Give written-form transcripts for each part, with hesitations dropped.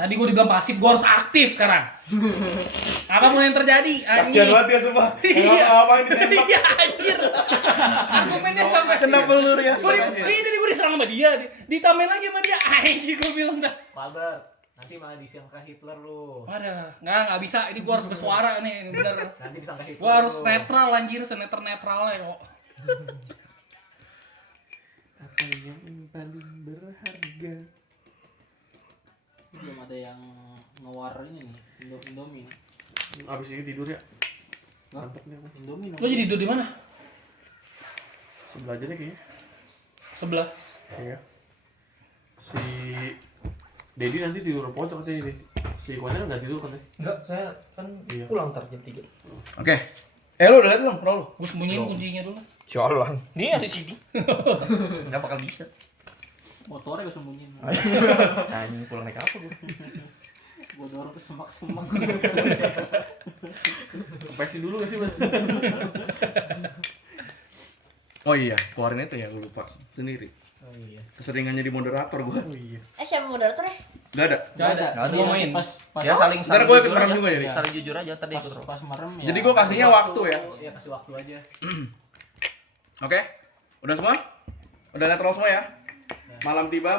Tadi gue dibilang pasif, gue harus aktif sekarang. Apapun yang terjadi, Kasian banget ya sumpah. Ngapain ditembak? Iya anjir. Argumennya sampai. Kenapa lu ya? Ini gue diserang sama dia, ditambahin lagi sama dia. Anjir gue bilang dah. Albert, nanti malah disangka Hitler lu. Waduh, nggak bisa. Ini gue harus bersuara nih, ini bener. Nanti disangka Hitler. Gue harus netral anjir, senetralnya kok. Apa yang paling berharga? Belum ada yang ngewar ini nih, Indomie. Abis ini tidur ya. Mantap nih. Indomie. Lo jadi tidur di mana? Sebelah aja deh kayaknya. Sebelah. Iya. Si Dedi nanti tidur pojok katanya deh. Si Iwannya nggak tidur katanya. Enggak, saya kan Iya. pulang ntar jam 3. Oke. Lu udah lihat belum pro lu? Gue sembunyiin kuncinya dulu. Jalan. Nih ada sini. Enggak bakal bisa. Motornya gue sembunyiin. Anjing pulang naik apa gua? Gue dorong ke semak-semak. Kepesin dulu gak sih, Bang? Oh iya, keluarin itu ya, gue lupa sendiri. Oh iya. Keseringan jadi moderator gue. Oh iya. Siapa moderatornya? Gak ada. Gak ada. Semua main. Pas Ya saling Ntar gue ikut jujur merem aja. juga jadi. Iya. Saling jujur aja tadi ikut. pas merem ya. Jadi gue kasihnya waktu ya. Iya, kasih waktu aja. Oke? Udah semua? Udah lihat roll semua ya? Malam tiba.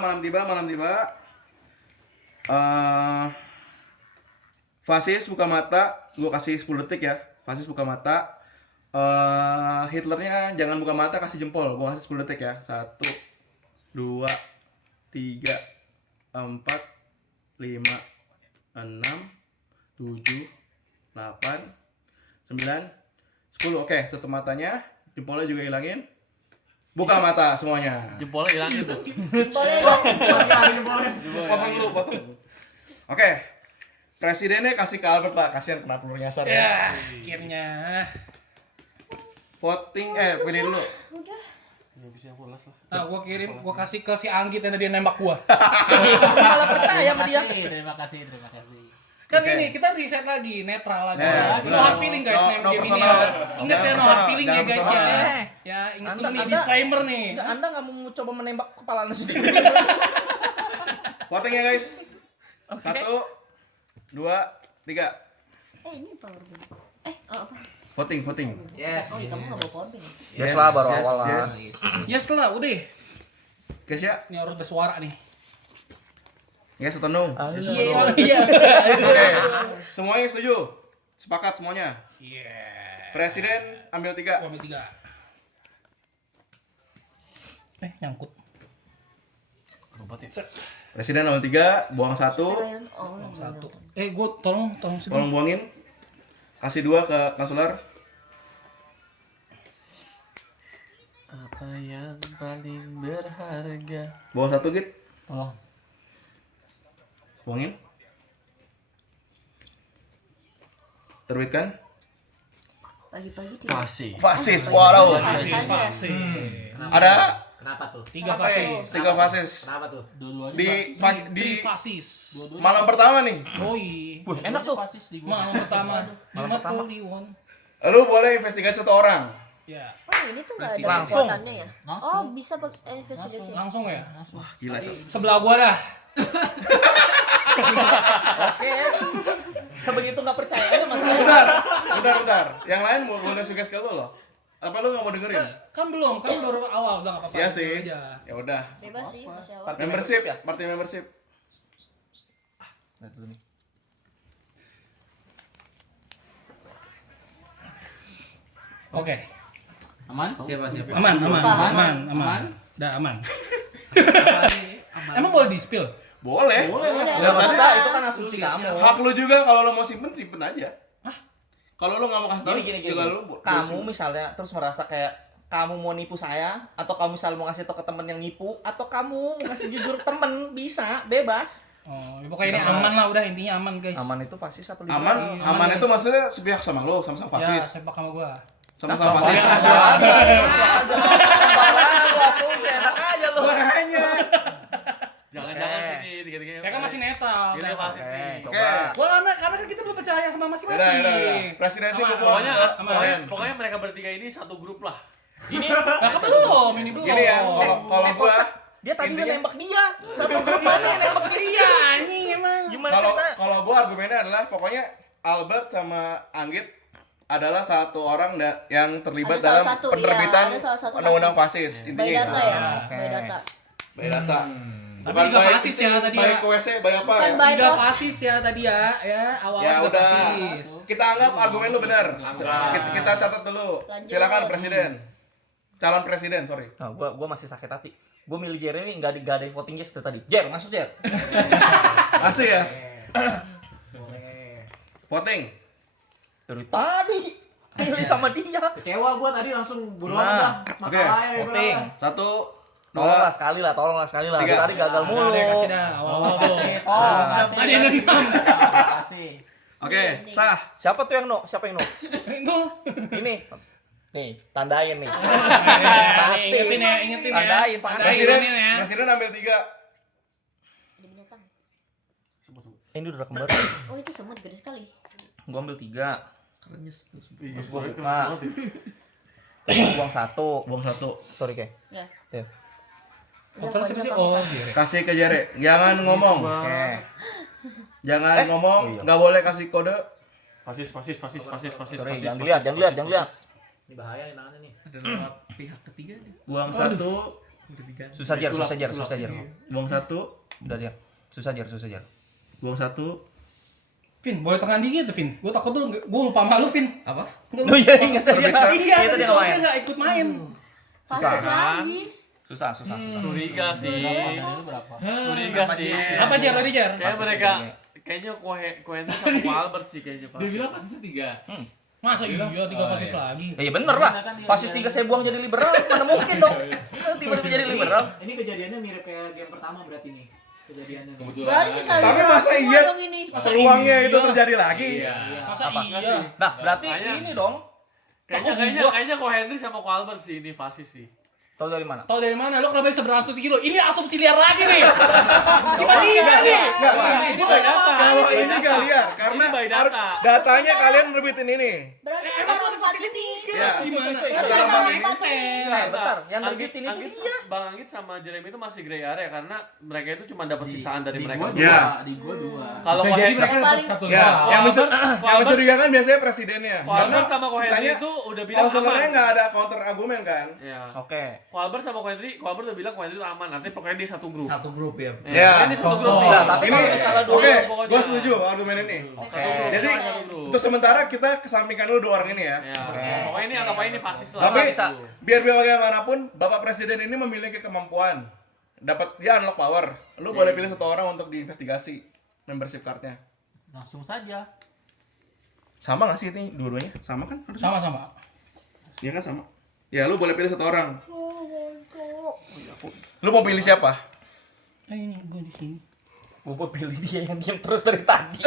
Fasis buka mata, gue kasih 10 detik ya. Fasis buka mata. Hitlernya jangan buka mata, kasih jempol. Gue kasih 10 detik ya. 1 2 3 4 5 6 7 8 9 10. Oke, tutup matanya. Jempolnya juga hilangin. Buka mata semuanya. Jempolnya hilang gitu. Potong dulu. Oke. Presidennya kasih ke Albert lah, kasihan kena peluru nyasar ya. Ya, akhirnya. Voting, pilih dulu. Udah. Ya bisa pulas lah. Nah, gue kasih ke si Anggit yang tadi nembak gua. Malah percaya sama dia. Terima kasih. Kan Oke. ini kita reset lagi, netral lagi. Ya, No benar. hard feeling guys, No name game ini personal. ya. Ingat ya, no hard feeling ya Jangan guys ya. personal. Ya, ingat Anda- dulu nih Anda- disclaimer nih. Enggak, Anda enggak mau coba menembak kepala Anda sendiri. Voting ya guys. Oke. 1 2 3. Ini power bank. Apa? Voting. Yes. Oh, kamu nggak bawa power bank. Yes lah, baru awalan. Yes. Yes lah, udah. Guys ya. Ini harus bersuara nih. Yes atau no? Iya. Oke. Semuanya setuju? Sepakat semuanya? Iya. Presiden ambil 3. Gua ambil 3. Nyangkut. Presiden ambil 3, buang 1. Oh, Satu. Gue tolong sini. Tolong buangin. Kasih 2 ke konselor. Apa yang paling berharga? Buang 1 git. Tolong. Buangin. Terbitkan. pagi-pagi tidak. Masih. Fasis. Wow. Fasis. Ada Kenapa tuh? 3 fasis. 3 fasis. Kenapa tuh? Dua-duanya Di pagi di 3 fasis. malam pertama nih. Oi. Enak tuh. Fasis di gua. Malam pertama. Jumat pertama. Kliwon. Lu boleh investigasi 1 orang. Ya. Oh, ini tuh nggak ada Langsung. kekuatannya ya? Langsung. Oh, bisa investigasi. Langsung ya. Gila. Sebelah gua dah. Oke. Sebegitu nggak percayanya masalahnya. Bentar. Yang lain mau boleh suges ke lu loh. Apa lu nggak mau dengerin? Kan baru awal, udah enggak apa-apa. Iya sih. Aja. Ya udah. Bebas sih, masih awal. Membership ya? Party membership. Lihat dulu nih. Oke. Aman? Siapa? Aman. Aman. Udah aman. Emang boleh di-spill? Boleh. Ya maksudnya itu kan asumsi kamu. Hak lu juga kalau lu mau simpen aja. Hah? Kalau lu nggak mau kasih tahu, Gini. juga lu Kamu misalnya terus merasa kayak kamu mau nipu saya, atau kamu misalnya mau ngasih tau ke temen yang nipu, atau kamu mau ngasih jujur temen, bisa, bebas. Oh, ya pokoknya ini aman lah, udah intinya aman guys. Aman itu fasis apa liberal? aman, Aman, itu guys. maksudnya sepihak sama lu, sama-sama Ya, fasis. sepak sama gua. Sama-sama fasis. Sembarangan lu asumsi, enak aja lu. Makanya. Jangan-jangan sini tiga-tiga. Ya kan masih netral. Ini fasis nih. Oke. Gua karena kan kita belum percaya sama Udah. masing-masing. Presidensi Aman. lu Pokoknya, Aman. pokoknya mereka bertiga ini satu grup lah. Ini kan belum, ini belum. Gini ya, kalau gua Dia tadi udah intinya- nembak dia. Satu grup mana yang nembak dia? Iya, anjing emang. Gimana argumennya adalah pokoknya Albert sama Anggit adalah satu orang yang terlibat Ada salah dalam satu, penerbitan iya, ada salah satu undang-undang fasis. fasis. By Intinya data ya, oke. by data. by data. Tapi juga fasis ya tadi By ya. KWC, by apa Bukan ya? by Tiga pos. fasis ya tadi ya awalnya Ya tiga udah, fasis. kita anggap argumen lu benar. Kita catat dulu. Lanjut. Silakan presiden. Calon presiden, sorry. Nah, gua masih sakit hati. Gua milih Jeremy nggak ada voting yes dari tadi. Jer, masuk Jer. Masih ya? Boleh. Voting. Dari tadi milih sama dia. Kecewa gua tadi langsung bodo Nah, amat dah. oke, Makalah ya, voting. Satu, Tolonglah dua, sekali lah. Tiga. Tadi gagal mulu. Ada kasih dah awal-awal tuh. Oh, Ada yang nendang. Kasih. oke, sah. siapa tuh yang no? Siapa yang no? Itu. Ini. Nih, tandain nih. Ingetin ya, ingetin ya. Tandain, tandain. Presiden, ini ya. presiden ambil 3. Ada binatang. Ini udah kembar. Oh itu semut gede sekali. Gua ambil 3. Terus gua buka. Buang 1. Buang 1. Sorry, Ke. Ya. Dev. Motor siapa sih? Pojok Oh, kamu. Jere. Kasih ke Jere. Jangan ngomong. Oke. Jangan ngomong, iya. nggak boleh kasih kode. Fasis. Sorry, jangan dilihat. Ini bahaya nih tangannya nih. Ada lewat pihak ketiga nih. Buang 1. Susah Jer. Buang 1. Udah dia. Susah Jer. Buang 1. Vin, boleh tangan dikit tuh, Vin. Gua takut dulu, gua lupa malu, Vin. Apa? Oh iya, ingat tadi. Iya, Iya, tadi tadi soalnya main. nggak ikut main. Fasis lagi. Susah. Curiga sih. Curiga sih. Apa Jer tadi, Jer? Kayak mereka kayaknya Quentin sama Albert sih kayaknya Dia fasis. bilang fasis 3. Masa iya 3 fasis lagi? Ya bener lah. Fasis 3 saya buang jadi liberal. Mana mungkin dong. Tiba-tiba jadi liberal. Ini kejadiannya mirip kayak game pertama berarti nih. Kejadiannya nih. Berarti sih saya Tapi bilang masa semua iya? dong ini. Peluangnya itu iya? terjadi lagi. Masa Apa? iya? Nah, berarti Makanya. ini dong. Kayaknya ko Henry sama ko Albert sih ini fasis sih. Tahu dari mana? Tahu dari mana? Lo kenapa bisa berasumsi gitu? Ini asumsi liar lagi nih. Tiba-tiba nih. Ini by data. Kalau By ini data. nggak liar, karena Ini by data. datanya kalian nerbitin ini. Berarti Emang tuh ada fasis 3. Ya. Gimana? Cuy. Kan Antara kita Bang main Anggit- persen. Nah, bentar. Yang Anggit, nerbitin itu Anggit, dia. Bang Anggit sama Jeremy itu masih gray area karena mereka itu cuma dapat sisaan dari mereka. Ya. Di gua 2. Kalau ko Henry, Yang paling Ya, yang Albert- mencurigakan biasanya presidennya. ko Albert sama ko Henry sisanya itu udah bilang konselornya aman. nggak ada counter argumen kan? Ya. Oke. Ko Albert sama ko Henry udah bilang ko Henry itu aman. Nanti pokoknya dia satu grup. Satu grup ya. Ya. Ini satu grup nih. Nah, tapi Ini kalau misalnya dua oke, pokoknya. gue setuju argumen ini. Oke. Jadi untuk sementara kita kesampingkan dulu 2 orang ini ya. Ya. Pokoknya ini anggap aja ini fasis lah. Tapi bisa. biar bagaimanapun Bapak Presiden ini memiliki kemampuan dapat dia unlock power. Lu boleh pilih 1 orang untuk diinvestigasi membership cardnya. Langsung saja. Sama nggak sih ini dua-duanya? Sama kan? Harusnya? Sama-sama. Iya kan sama. Ya lu boleh pilih 1 orang. Lu mau pilih siapa? Ini gue di sini. Gua pilih dia yang diam terus dari tadi.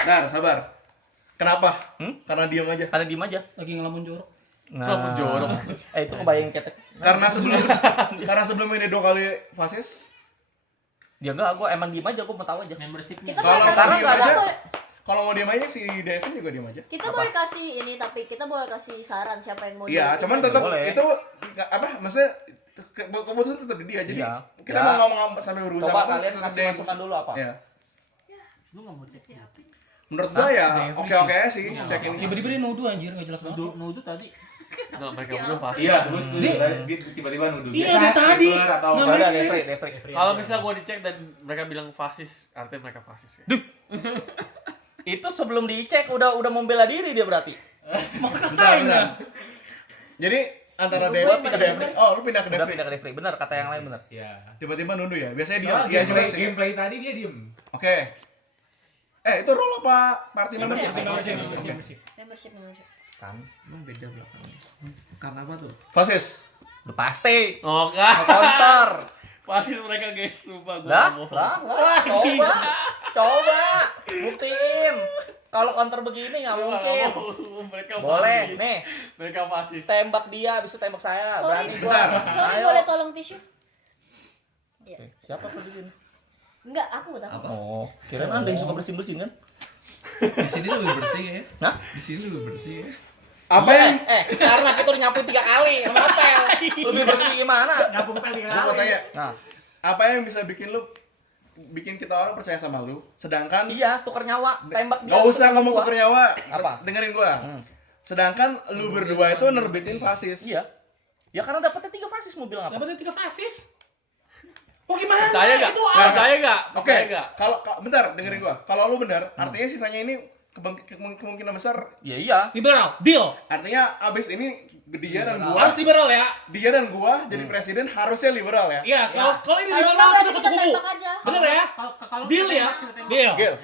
Nah, sabar. Kenapa? Hmm? Karena diam aja. Karena diem aja. Lagi ngelamun jorok. Ngelamun jorok. Itu kebayang ketek. Karena sebelum ini 2 kali fasis. Dia enggak, gua emang diem aja, gua mau tahu aja. Membershipnya. kita Kalau boleh nggak kasih diem kita aja, boleh- kalau mau diam aja si Devin juga diam aja. kita boleh kasih ini tapi kita boleh kasih saran siapa yang mau Iya, jadi cuman presiden. tetap Boleh. itu apa? Maksudnya keputusan tetap di dia. Jadi Iya. kita Ya. mau ngomong sampai berusaha. Coba pun kalian tetap kasih dia yang masukan dulu apa? Ya. Lu enggak mau cek. Menurut gua ya oke-oke aja sih cek ini. Tiba-tiba dia nuduh anjir, enggak jelas banget. Nudu tadi. Nah, mereka berdua fasis. Iya, terus dia tiba-tiba nuduh. Iya, Dia dari tadi. Hitler atau Nggak Enggak ada make Devri, sense. Devri. Kalau misalnya gua dicek dan mereka bilang fasis, artinya mereka fasis ya. Itu sebelum dicek udah membela diri dia berarti. Bentar. Jadi antara Gue Devin yang ke mana Devin. Oh, lu pindah ke Udah Devin. pindah ke Devri. Benar kata yang lain benar. Iya. Tiba-tiba nunduh ya. Biasanya dia Soalnya iya juga sih. gameplay tadi dia diem. Oke. Itu role apa party membership? Membership. Kan. Emang beda belakangnya. Karena apa tuh? Fasis. Udah pasti. Oh kan. Counter. Fasis mereka guys, sumpah gua Lah, nggak mau. lah. Coba. Buktiin. Kalau counter begini nggak Gua nggak mungkin. mau. Mereka Boleh, fasis. nih. Mereka fasis. Tembak dia, habis itu tembak saya. Berani gua. Bentar. Sorry, Ayo. boleh tolong tisu? Iya. Oke, siapa tuh di sini? Enggak, aku mau tahu. Oh, kirain Anda yang suka bersin-bersin kan? Di sini lebih bersih ya. Hah? Di sini lebih bersih ya. Apa yang Karena kita udah nyapu 3 kali, ngepel. Lebih bersih gimana? Ngapung pel 3 gua mau kali. tanya? Nah, Apa yang bisa bikin lu bikin kita orang percaya sama lu, sedangkan Iya, tuker nyawa, tembak dia. nggak usah ngomong gua. tuker nyawa. Apa? Dengerin gua. Sedangkan lu berdua itu nerbitin fasis. Iya. Ya karena dapetnya 3 fasis mau bilang apa? Dapat 3 fasis. Oh gimana? Percaya nggak? Itu Percaya nggak? Oke, Percaya nggak? kalau bentar dengerin gua. Kalau lu benar, artinya sisanya ini kemungkinan besar. Ya iya. liberal, deal. Artinya abis ini dia dan gua, Harus liberal ya. dia dan gua jadi presiden harusnya liberal ya. Iya, kalau ini Kalau liberal enggak kita berarti satu kita kubu. tembak aja. Bener ya? Kalau Deal ya. Deal. Gil,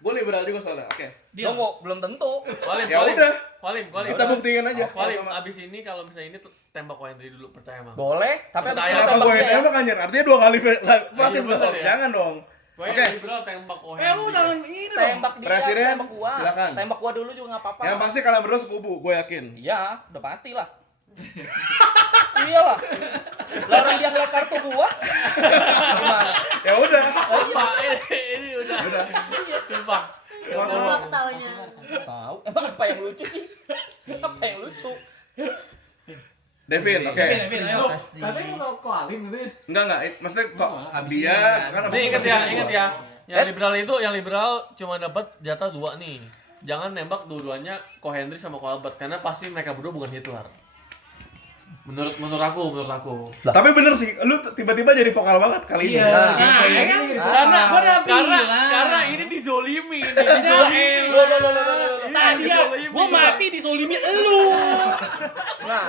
gua liberal juga soalnya. Oke, Deal. Tunggu, belum tentu. Walim, ya udah, Walim. kita buktiin aja. Walim, Sama. abis ini kalau misalnya ini tuh tembak Wendry dulu, percaya mah. Boleh, tapi abis Percaya. itu Kenapa tembak gue dia ya. nembak anjir? Artinya 2 kali fasis bener dong. ya. Jangan dong. Pokoknya Oke. liberal tembak Wendry. Lu jangan ini dong. Tembak dia, Presiden, tembak gua. silakan. Tembak gua dulu juga enggak apa-apa. Yang pasti kalian berdua sekubu, gue yakin. Iya, udah pasti lah. Iyalah. Lah orang dia ngeliat kartu gua. Gimana? Ya udah. Pak, ini udah. Sumpah. Coba ketawanya. Tahu. Emang apa yang lucu sih? Apa yang lucu? Devin, oke. Devin, ayo. Katanya mau ke Alim gitu ya. Enggak, maksudnya kok habis dia ini kan Nih ingat ya, ingat ya. Yang Eh? liberal cuma dapat jatah 2 nih. Jangan nembak dua-duanya Ko Hendry sama Ko Albert karena pasti mereka berdua bukan Hitler. Menurut aku. Tapi bener sih, lu tiba-tiba jadi vokal banget kali ini. Iya. Nah, ya kan? Karena Gua udah bilang. karena ini dizolimi, ini dizolimi. Lo. Tadi ya, gua mati disolimi elu. Nah,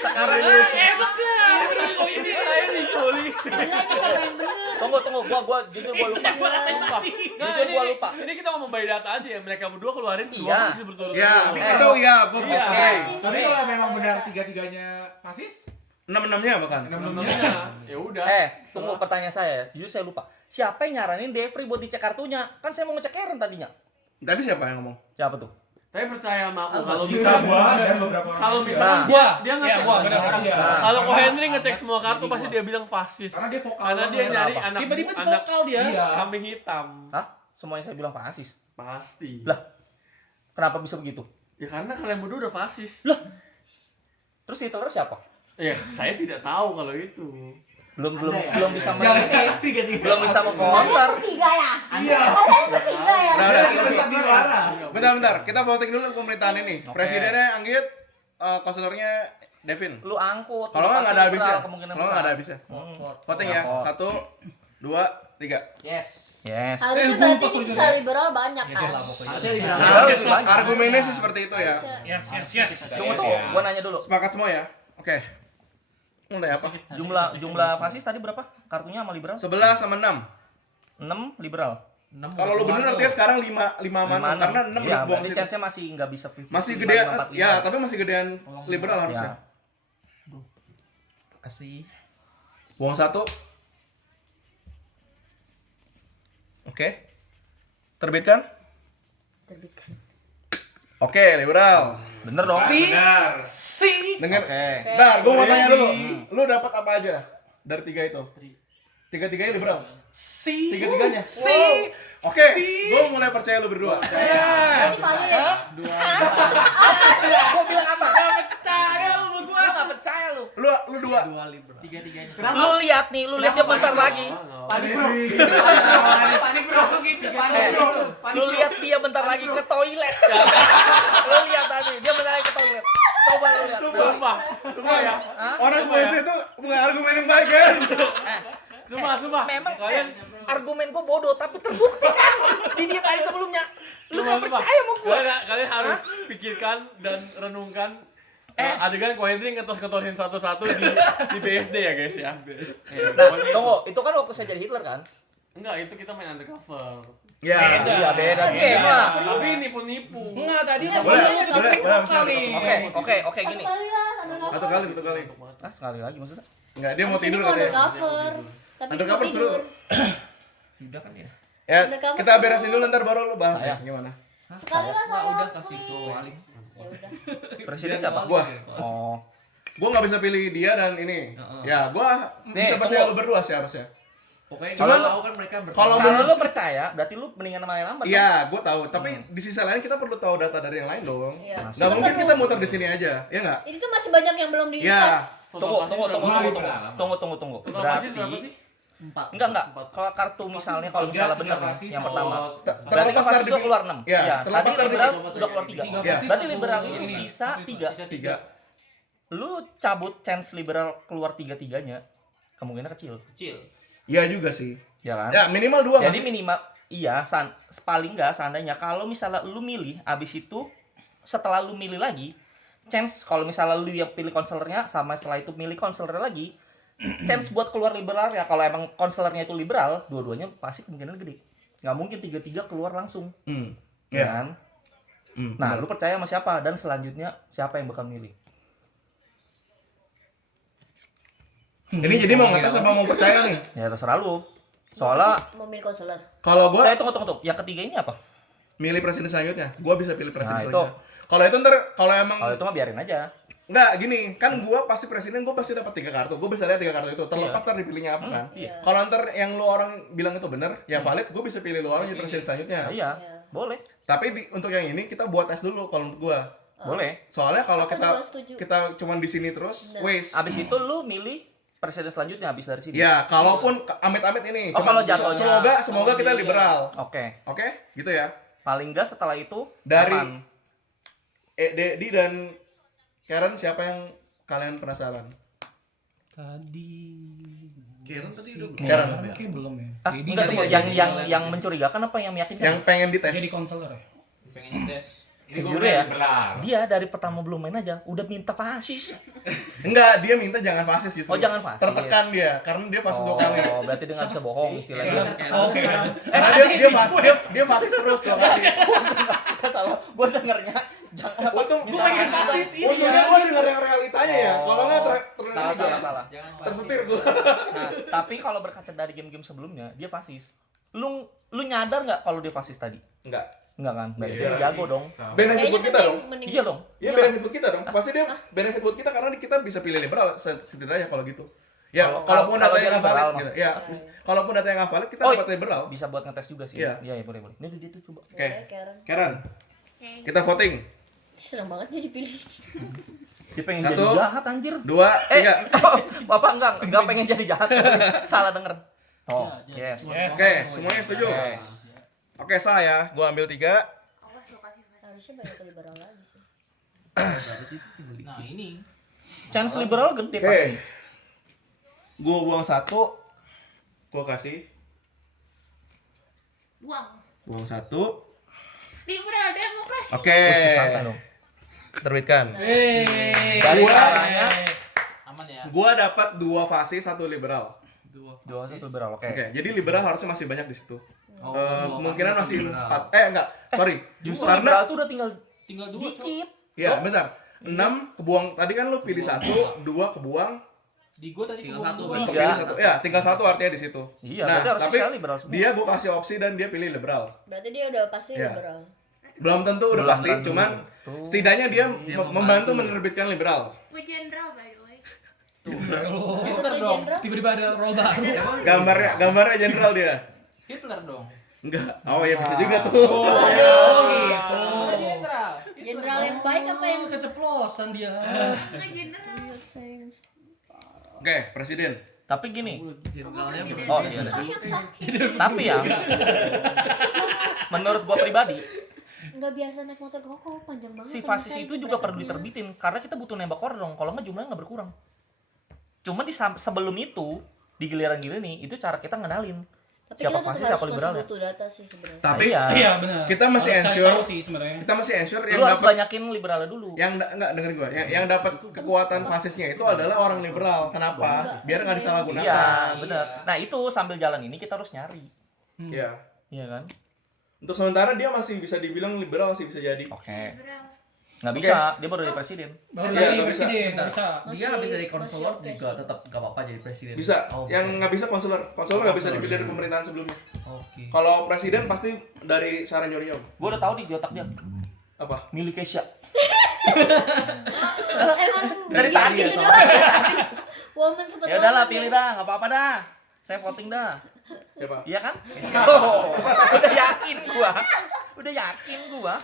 Sekarang enak kan? Udah disolimi. Saya dizolimi. Gila ini siapa yang bener? tunggu, gua jujur gua lupa. Gua rasain Sumpah. tadi. Nah, Jujur gua lupa. Ini kita ngomong by data aja ya. Mereka berdua keluarin 2 Iya. fasis berturut-turut. Ya, itu ya, gue Iya. oke. Tapi kalau memang benar tiga-tiganya fasis, 6-6-nya bahkan. 6-6-nya. Ya udah. Tunggu pertanyaan saya. Jujur saya lupa. Siapa yang nyaranin Devri buat dicek kartunya? Kan saya mau ngecek Karen tadinya. Tadi siapa yang ngomong? Siapa tuh? Tapi percaya sama aku kalau Kita buat dan beberapa orang. kalau lain. misalnya Nah. dia ngecek gua bener. Iya. kalau Ko Hendry ngecek semua kartu pasti dia bilang fasis. Karena dia vokal Karena dia banget. nyari Kenapa? anak Tiba-tiba anak vokal dia. Iya. kambing hitam. Hah? Semuanya saya bilang fasis. Pasti. Lah, kenapa bisa begitu? Ya karena kalian berdua udah fasis. Terus Hitler siapa? Ya, saya tidak tahu kalau itu. Belum bisa Jangan men- tiga-tiga. belum bisa Kalian mengkonter. bertiga ya? Iya. Kalian bertiga ya? Udah. Kita satu arah. Bentar, kita voting dulu pemerintahan ini. Presidennya Anggit, konselornya Devin. Lu angkut. Kalau lu nggak pasti ada habisnya. liberal kemungkinan Kalau nggak ada besar. habisnya. Hmm. Voting ya. Vote. 1, 2, 3. Yes. Yes. Harusnya berarti ini sisa liberal banyak kan? Harusnya liberal. Argumennya sih seperti itu ya. Harusnya. Yes. Tunggu, gua nanya dulu. Sepakat semua ya? Oke. Mulai apa? Jumlah fasis tadi berapa? Kartunya sama liberal? 11 sama 6. 6 liberal. Kalau lu bener artinya sekarang 5 mana? Karena 6 ya, lu buang berarti situ. chance-nya masih nggak bisa 50, Masih 5, gedean, 4, 5. ya tapi masih gedean liberal Ya. harusnya. Kasih. Buang 1. Oke. Terbitkan? Terbitkan. Oke, liberal. Bener dong. Benar. Dengan Oke. Ntar, gue mau tanya dulu. Lu dapat apa aja dari 3 itu? 3-tiganya liberal? Tiga-tiganya? Oke, gue mulai percaya lu berdua. Berarti valid ya? Gua bilang apa? Percaya lu sama gua. Gua nggak percaya lu. Lu 2. Dua liberal. Tiga-tiganya. Lu lihat nih, lu lihat dia bentar lagi. Panik bro. Panik bro. Panik bro. Lu lihat dia bentar lagi ke toilet. Lu lihat tadi, dia bentar lagi ke toilet. Coba lu lihat. Sumpah ya. Orang gue itu bukan argumen yang baik kan? Sumpah. Memang Kalian argumen gua bodoh, tapi terbukti kan di dia tadi sebelumnya. Lu nggak Sumpah. percaya sama gua? Kalian harus pikirkan dan renungkan adegan Ko Hendry ngetos-ketosin satu-satu di BSD ya guys ya. Nah, tunggu, itu kan waktu saya jadi Hitler kan? Enggak, itu kita main undercover. Ya. Iya, beda game lah. Tapi nipu-nipu. Enggak, tadi Iya, gua boleh, lu kita boleh, vokal boleh, nih. Oke, Satu gini. kali lah, Satu kali. Ah, sekali lagi maksudnya. Enggak, dia mau Abis ini tidur mau katanya. undercover. Tapi dia mau Undercover seru. tidur. Sudah kan ya? Ya, Undercover kita beresin dulu ntar baru lu bahas ya, gimana? Sekali lah Nggak, saya. udah kasih ke please. Walim. Ya udah. Presiden siapa? Gua. Oh. Gua nggak bisa pilih dia dan ini. Heeh. Ya, gua bisa percaya lu berdua sih harusnya. Pokoknya Cuman, kalau tahu kan mereka kalau Kalau lu percaya, berarti lu mendingan sama yang lambat. Iya, gua tahu. Tapi di sisi lain kita perlu tahu data dari yang lain dong. Iya. Nggak mungkin kita muter di sini aja, ya nggak? Ini tuh masih banyak yang belum Ya. dites. Tunggu. Total fasis berapa sih? Total Total fasis berapa sih? Enggak. Kalau kartu misalnya kalau misalnya benar nih, fasis. yang pertama. Berarti Terlepas fasis dari itu keluar 6. Iya, Iya. terlepas Tadi dari liberal udah keluar 3. Iya. Berarti liberal itu sisa 3. 3. Lu cabut chance liberal keluar 3-3-nya kemungkinan kecil. Iya juga sih. Ya kan? Ya minimal 2 Jadi minimal iya, paling enggak seandainya kalau misalnya lu milih abis itu setelah lu milih lagi chance kalau misalnya lu yang pilih konselornya sama setelah itu milih konselor lagi chance buat keluar liberal ya kalau emang konselornya itu liberal dua-duanya pasti kemungkinan gede. Nggak mungkin 3-3 keluar langsung. Ya Iya. kan? Nah, lu percaya sama siapa dan selanjutnya siapa yang bakal milih? Ini jadi mau ngetes apa mau percaya nih? Ya terserah lu. Soalnya Mau milih konselor. Kalau gua tunggu. Yang ketiga ini apa? milih presiden selanjutnya, gua bisa pilih presiden Nah, itu. selanjutnya. Kalau itu ntar kalau emang Kalau itu mah biarin aja. enggak gini, kan gua pasti presiden, gua pasti dapat 3 kartu. Gua bisa lihat 3 kartu itu terlepas ntar dipilihnya apa kan. Iya. Kalau ntar yang lu orang bilang itu benar, ya valid, gua bisa pilih lu orang jadi presiden selanjutnya. Nah, iya, Iya. boleh. Tapi untuk yang ini kita buat tes dulu kalau menurut gua. Boleh. Soalnya kalau Aku kita juga setuju. kita cuman di sini terus Bener. waste. Abis itu lu milih presiden selanjutnya habis dari sini. Ya, kalaupun amit-amit ini, Oh, kalau jatuhnya. semoga kita liberal. Oke. Oke? Gitu ya. Paling enggak setelah itu Dari aman. Dedi dan Karen siapa yang kalian penasaran? Karen tadi udah Karen. Kayak belum ya. Enggak tunggu, yang mencurigakan apa yang meyakinkan? Yang pengen dites. Jadi konselor ya. pengen tes. Sejujurnya ya, dia dari pertama belum main aja udah minta fasis. Enggak, dia minta jangan fasis justru. Oh, jangan fasis. Tertekan dia karena dia fasis 2 kali. Oh, berarti dia nggak bisa bohong istilahnya. Oke. Karena dia fasis terus 2 kali. Salah, gue dengernya jangan apa. Untung Gua pengen fasis ini. Untungnya gua denger yang realitanya ya. Kalau enggak Salah. tersetir gua. Nah, tapi kalau berkaca dari game-game sebelumnya, dia fasis. Lu nyadar nggak kalau dia fasis tadi? Enggak. Enggak kan? Berarti Iya. dia jago dong. Benefit buat kita dong. Iya dong. Iya benefit buat kita dong. Pasti dia benefit buat kita karena kita bisa pilih liberal setidaknya kalau gitu. Ya, kalaupun kalau datanya dia nggak valid liberal gitu. Ya, kalaupun datanya nggak valid kita Oh, dapat liberal. Bisa buat ngetes juga sih. Iya. Iya, boleh. Ini tuh dia tuh coba. Oke. Karen. Karen. Kita voting. Senang banget dia dipilih. Dia pengen 1, jadi jahat anjir. 2, 3. Bapak enggak pengen jadi jahat. Salah denger. Oh, yes. Oke, semuanya setuju. Oke, sah ya. Gua ambil 3. Harusnya banyak liberal lagi sih. Nah, ini Chance liberal gede Oke. pasti. Gua buang 1. Gua kasih. Buang 1. Liberal demokrasi. Oke. Santai dong. Terbitkan. Dari Gua- caranya aman ya. Gua dapat 2 fasis, 1 liberal. 2-1 liberal, oke. Oke, jadi liberal harusnya masih banyak di situ. Oh, Kemungkinan dua masih liberal. 4. Enggak, sorry. Justru Karena liberal tuh udah Tinggal 2, Cok. dikit. ya, bentar. 6 kebuang. Tadi kan lu pilih 1, 2 kebuang. Di gua tadi Tinggal kebuang satu, dua. berarti. Pilih 1. Ya, tinggal 1 artinya di situ. Iya, Nah, berarti harus tapi sosial liberal semua. dia gua kasih opsi dan dia pilih liberal. Berarti dia udah pasti Iya. liberal. Belum tentu udah Belum pasti, tentu. cuman setidaknya dia membantu menerbitkan liberal. Gue jenderal by the way. Satu jenderal. Tiba-tiba ada role baru. Gambarnya jenderal dia. Hitler dong. Enggak. Oh ya bisa juga tuh. Oh gitu. Jenderal. Jenderal yang baik apa yang keceplosan dia? Gue jenderal. Oke, presiden. Tapi gini, Jenderalnya oh iya. Tapi ya, menurut gua pribadi, nggak biasa naik motor kok panjang banget. si fasis itu juga perlu diterbitin karena kita butuh nembak orang dong. Kalau nggak jumlahnya nggak berkurang. Cuma sebelum itu di giliran gini nih, itu cara kita ngenalin Tapi siapa kita fasis tetap siapa harus liberal masih ya. butuh data sih sebenarnya. Tapi Iya. Iya benar. Kita masih Harus cari ensure- tahu sih sebenarnya. kita masih ensure yang Lu harus dapat banyakin liberalnya dulu. enggak dengerin gua. Yang dapat kekuatan fasisnya itu adalah orang liberal. Kenapa? Biar nggak disalahgunakan. Iya, benar. Nah, itu sambil jalan ini kita harus nyari. Iya. Iya kan? Untuk sementara dia masih bisa dibilang liberal, masih bisa jadi. Oke. Nggak bisa, dia baru jadi presiden. Baru Iya, jadi nggak bisa. presiden, nggak bisa. Dia nggak bisa jadi Masih konselor oke juga sih. tetap nggak apa-apa jadi presiden. Bisa. Oh, Yang nggak bisa konselor nggak bisa dipilih dari pemerintahan sebelumnya. Oke. Kalau presiden pasti dari Sarah Nyoriom. Gue udah tahu di otak dia. Apa? Milih Kesha. Emang Dari tadi gitu soalnya. doang. Woman sempat. Ya udahlah, pilih dah, nggak apa-apa dah. Saya voting dah. Siapa? Iya kan? Oh, udah yakin gua. Udah yakin gua.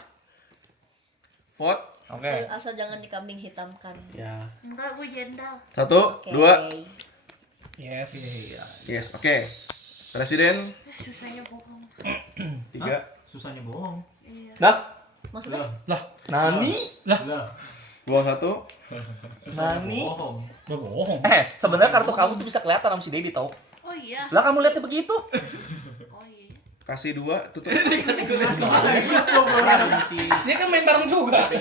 Vote. Oke. Asal jangan dikambing hitamkan. Ya. Enggak, gue jenderal. 1, Oke. 2. Yes. Yes, oke. Presiden Susahnya bohong. 3, Susahnya bohong. Nah, Maksudnya? nani? 2, 1. Nani? Bohong. Gak bohong. Sebenarnya kartu kamu tuh bisa kelihatan sama si Dedi tau. Oh iya. Lah kamu lihatnya begitu. Oh iya. Kasih 2, tutup. Dia kan main bareng juga.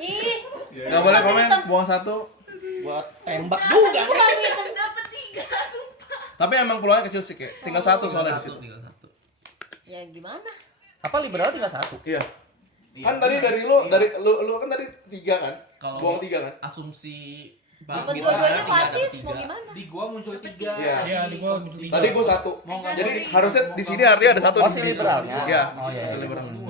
Ih, Gak boleh komen, buang 1. Buat tembak juga. bukan itu. Dapat 3, sumpah. Tapi emang peluangnya kecil sih, kayak tinggal 1 soalnya di situ. Tinggal satu. Ya gimana? Apa liberal tinggal 1? Iya. Kan tadi dari lu kan tadi 3 kan? Kalau Buang 3 kan? asumsi Bukan Bang dua-duanya tinggal fasis, ada mau 3. gimana? Di gua muncul 3. Iya. Iya, di gua gitu. Tadi gua 1. Jadi harusnya di sini artinya ada 1 Oh, si liberalnya. Iya. Oh iya. Si liberal. Kalau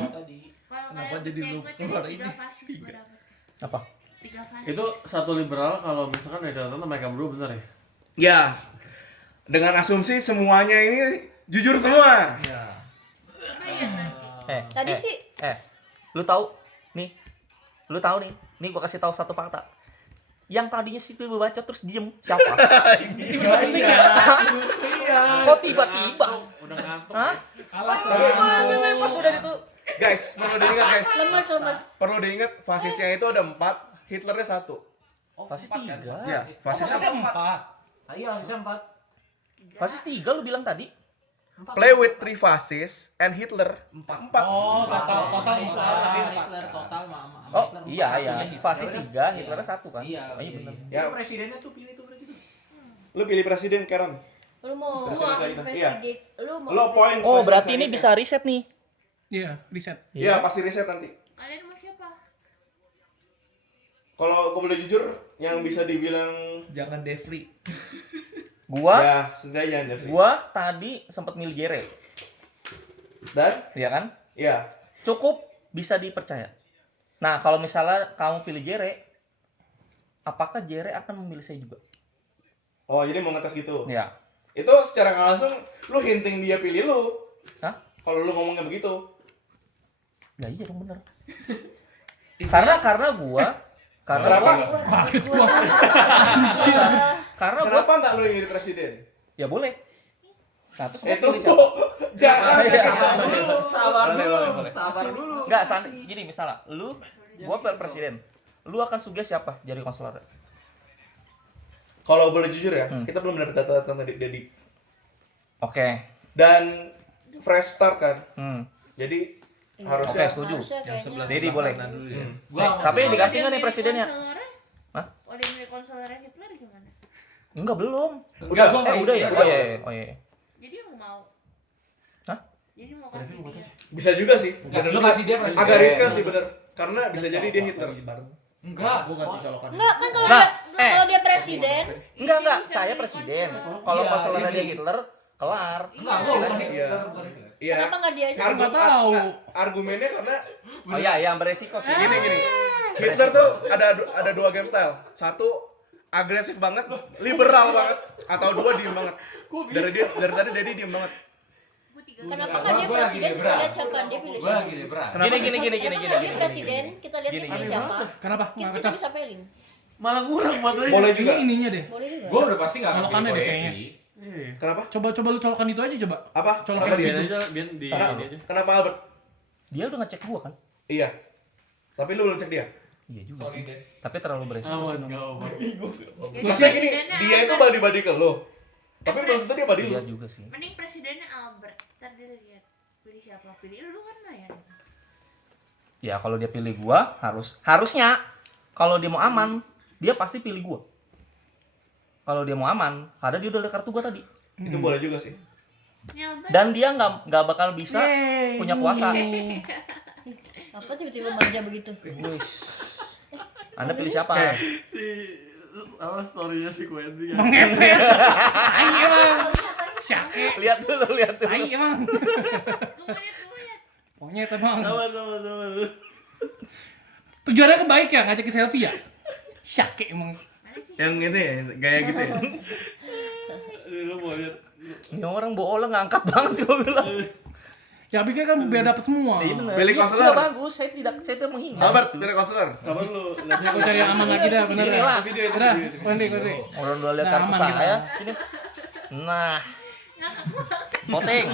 Kenapa kalian jadi percaya lu gue keluar tadi ini? 3 fasis berapa? Apa? 3 fasis. Itu satu liberal kalau misalkan ya catatan mereka berdua bener ya. Ya. Dengan asumsi semuanya ini jujur semua. Iya. Coba lihat nanti. Tadi sih Lu tahu nih, nih gua kasih tahu satu fakta. Yang tadinya sipil baca terus diem siapa? Iya. Kok tiba-tiba? Udah ngantuk. Hah? Alasan. Gimana pas udah itu? Guys, perlu diingat guys. lemes. Perlu diingat fasisnya itu ada 4, Hitlernya 1. Fasis 3. Ya, fasisnya Fasisnya 4. Ayo, sisa 4. Fasis 3 lu bilang tadi. play with 3 fascists and Hitler 4. Oh, total Hitler total mama. Oh, iya. Fasis 3, Hitlernya 1 kan? Iya, Oh, iya iya, benar. Ya, Presidennya tuh pilih tuh berarti tuh. lu pilih presiden Karen. Lu mau Presiden China. investigate, lu mau Lo poin. Oh, berarti ini bisa riset nih. Iya, riset. Iya, pasti riset nanti. Kalian mau siapa? Kalau gue boleh jujur, yang bisa dibilang Jangan Devli. Gua ya setidaknya Jeffrey. gua tadi sempat milih Jere, Dan ya kan? ya, Cukup bisa dipercaya. Nah, kalau misalnya kamu pilih Jere, apakah Jere akan memilih saya juga? oh jadi mau ngetes gitu. Ya. Itu secara nggak langsung lu hinting dia pilih lu. Hah? Kalau lu ngomongnya begitu. Ya iya dong bener. karena gua Kenapa? karena gua Kenapa nggak lu yang jadi presiden? ya boleh. Nah, terus gua Itu pilih siapa? jangan Sabar dulu. Enggak, gini misalnya, gua pilih presiden. Lu akan suggest siapa jadi konselor? Kalau boleh jujur ya, kita belum dapat data tentang Dedi. Oke. Dan fresh start kan. Jadi Oke, harusnya setuju. Kayaknya. Dedi boleh. Dulu ya. Tapi Kalau dikasih dia nggak nih milih presidennya? konselornya? Hah? Kalau dia milih konselornya Hitler gimana? Enggak, belum. udah. Udah ya? Oh iya. Oh iya. Jadi mau mau. Hah? Jadi mau kasih dia. Bisa juga sih. Bener Lu juga. kasih dia presiden. Agak riskan sih bener. Karena bisa jadi dia Hitler. Enggak. Bukan dicolokan. Enggak kan kalau Nah, kalau dia presiden, Enggak, saya presiden. Kalau Iya, konselornya dia dia Hitler, kelar. Enggak, gua bukan Iya. Hitler, bukan Hitler. Iya. kenapa nggak dia aja? Nggak tahu. Argumennya karena Oh iya, yang beresiko sih. gini. Hitler tuh ada 2 game style. Satu agresif banget, liberal banget, atau 2 diem banget. Dari tadi Dedi diem banget. Gue 3. Kenapa nggak dia Gua lagi presiden? Kita liberal. lihat siapa dia pilih Gua siapa. lagi liberal. Gini. Kenapa nggak dia presiden? Kita lihat dia Gini. pilih siapa. Kenapa? Kita Nggak kita kertas. bisa feeling. Malah kurang baterainya. Boleh juga. Ini ininya deh. Boleh juga. Gua udah pasti enggak akan Colokannya pilih deh Ko kayaknya. Evi. Kenapa? Coba lu colokan itu aja coba. Apa? Colokan Kenapa di dia? situ. Biar aja, biar di Kenapa? ini aja. Kenapa Albert? Dia udah ngecek gua kan? Iya. Tapi lu belum cek dia. Iya juga Sorry sih. deh. Tapi terlalu beresiko. Aman, gak apa. Maksudnya gini, dia itu badi-badi ke lu. Tapi belum tentu dia badi lu. Iya juga sih. Mending presidennya Albert. Ntar dia lihat pilih siapa. Pilih lu kan lumayan. Ya kalau dia pilih gua harusnya kalau dia mau aman, dia pasti pilih gua. Kalau dia mau aman, karena dia udah lihat kartu gua tadi. Itu boleh juga sih. Ini Albert. Dan dia nggak bakal bisa punya kuasa. Apa tiba-tiba manja begitu? Anda pilih siapa? Si apa story-nya si Quentin ya. Bang Ngepet. Ayo emang. Tahu siapa sih? Syake. lihat dulu. Ayo emang. Gue mau lihat. Pokoknya emang. Sama. Tujuannya kan baik ya, ngajakin selfie ya? Syake emang. Mana sih? Yang ini ya, gaya gitu ya. Lu mau lihat. Ini orang bohong ngangkat banget gua bilang. Ya pikir kan biar dapat semua. Iya benar. Pilih Iya, konselor. iya, bagus. Saya tidak menghina. Albert, pilih konselor. Sabar lu. Gue cari yang aman lagi dah, bener Sini ya. lah. Udah, Kondi. Orang udah lihat Nah, kartu aman saya. kita. Sini. Nah, voting.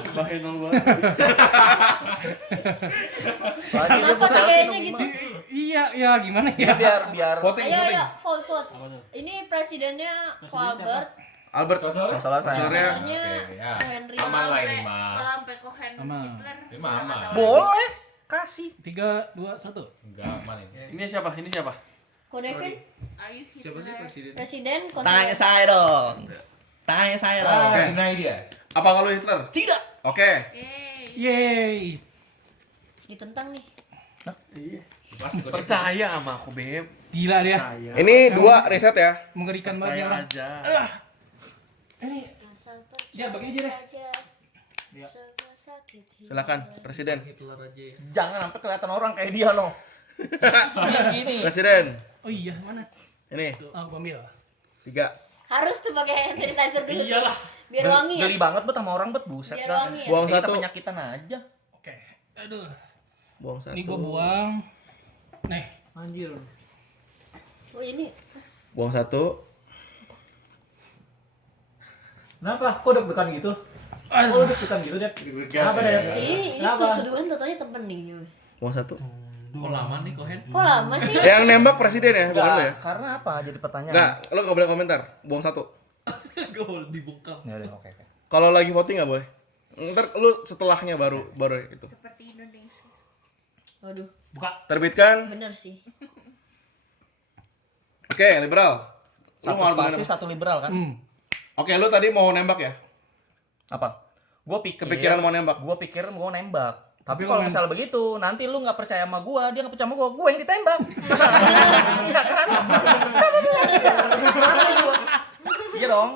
Soalnya dia Kenapa mau selfie kayaknya nungguin gitu? Iya, ya gimana Ya, ya? biar Voting, Ayo voting. ayo vote. Ini presidennya Ko Albert, Albert. masalah saya. Konselornya. kanselernya Oke, ya. Ko Henry. Aman lah ini mah. Kalau sampai Cohen Aman. Hitler. Ini mah aman. Boleh kasih. 3, 2, 1. Enggak aman ini. Ini siapa? Ini siapa? Ko Devin, Are you Siapa sih Hitler? presiden? presiden, Tanya konselor. saya dong. Tanya saya dong. Oke. Deny dia. Apa kalau Hitler? Tidak. Oke. Yeay. Ditentang nih. Pasti kok dia. Percaya sama aku, Beb. Gila dia. Percaya. Ini 2 reset ya. Mengerikan banget nih Percaya orang. aja. Ini Asal Ya, bagi aja deh. saja. Semua sakit hati. Silakan, presiden. Hitler aja ya. Jangan sampai kelihatan orang kayak dia loh. Gini. Presiden. oh iya, mana? Ini Oh, gua ambil. 3. Harus tuh pakai hand sanitizer dulu. Iyalah. Tuh. Biar wangi ya. Geli banget bet sama orang bet buset Biar dah. wangi ya. Buang Kayak kita 1. penyakitan aja. Oke. Aduh. Buang 1. Ini gua buang. Nih. Anjir. Oh ini. Buang 1. Kenapa? Kok deg-degan gitu? Aduh. Oh, deg-degan gitu, Dep. Kenapa, Dep? Ini Kenapa? tuh kan totonya temen nih. Buang 1. Kok lama nih Cohen? Kok lama sih? Yang nembak presiden ya, bukan lo ya? Karena apa? Jadi pertanyaan. Enggak, lo enggak boleh komentar. Buang 1. Gue dibungkam. Ya udah, oke. Kalau lagi voting enggak boleh. Ntar lu setelahnya baru itu. Seperti Indonesia. Waduh, Buka. Terbitkan. bener sih. Oke, liberal. Lu Satu mau argumen fasis, apa? satu liberal kan? Oke, lu tadi mau nembak ya? Apa? Gue pikir. Kepikiran mau nembak. Gue pikir mau nembak. Tapi Tapi kalau lo main- misalnya begitu, nanti lu nggak percaya sama gue, dia nggak percaya sama gue yang ditembak. Iya kan? Iya dong.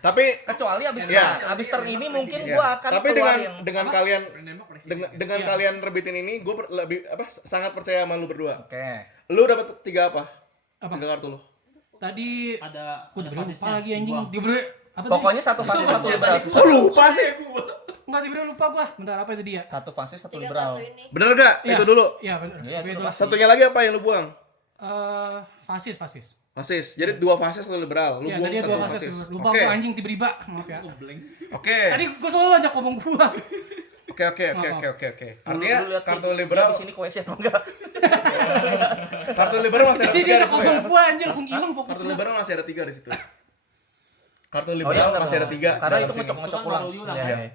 Tapi Kecuali abis Iya. abis turn ini mungkin ya, gue akan tapi keluarin. dengan kalian Nembak presiden. dengan kalian terbitin ini, gue lebih apa sangat percaya sama lu berdua. Oke. Lu dapat 3 apa? Apa? 3 kartu lu. Tadi Ada gua diberi lupa fasisnya. lagi anjing. Buang. Diberi apa Pokoknya satu fasis, satu liberal. Kok lupa sih? Enggak diberi lupa gua. Bentar apa itu dia? Satu fasis, satu 3 liberal. kartu ini. Bener gak? Iya. Itu dulu. Iya, benar. Iya, Tapi itu itulah. Satunya lagi apa yang lu buang? Fasis. Fasis. Jadi 2 fasis atau liberal. Lu Iya, buang tadi ada 2 satu fasis. fasis. Lupa Oke. gua anjing tiba-tiba. Maaf ya. Oke. Tadi gua selalu ajak ngomong gua. Oke. Artinya Lu lihat kartu dia liberal di sini koesi atau enggak? kartu liberal masih ada Jadi 3 dia di ajak situ ngomong ya. gua anjir langsung hilang fokus Kartu gua. liberal masih ada 3 di situ. Kartu Oh, liberal iya, masih ada 3. Karena itu dalam sini. ngecok-ngecok Itu kan ulang. baru diulang, Iya, ya? iya.